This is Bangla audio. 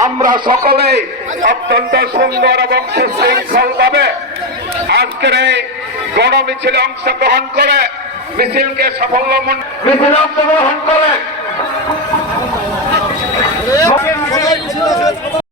আমরা সকলে অত্যন্ত সুন্দর এবং সুশৃঙ্খল ভাবে আজকের এই গণ মিছিলে অংশগ্রহণ করে মিছিলকে সাফল্য মিছিলে অংশগ্রহণ করে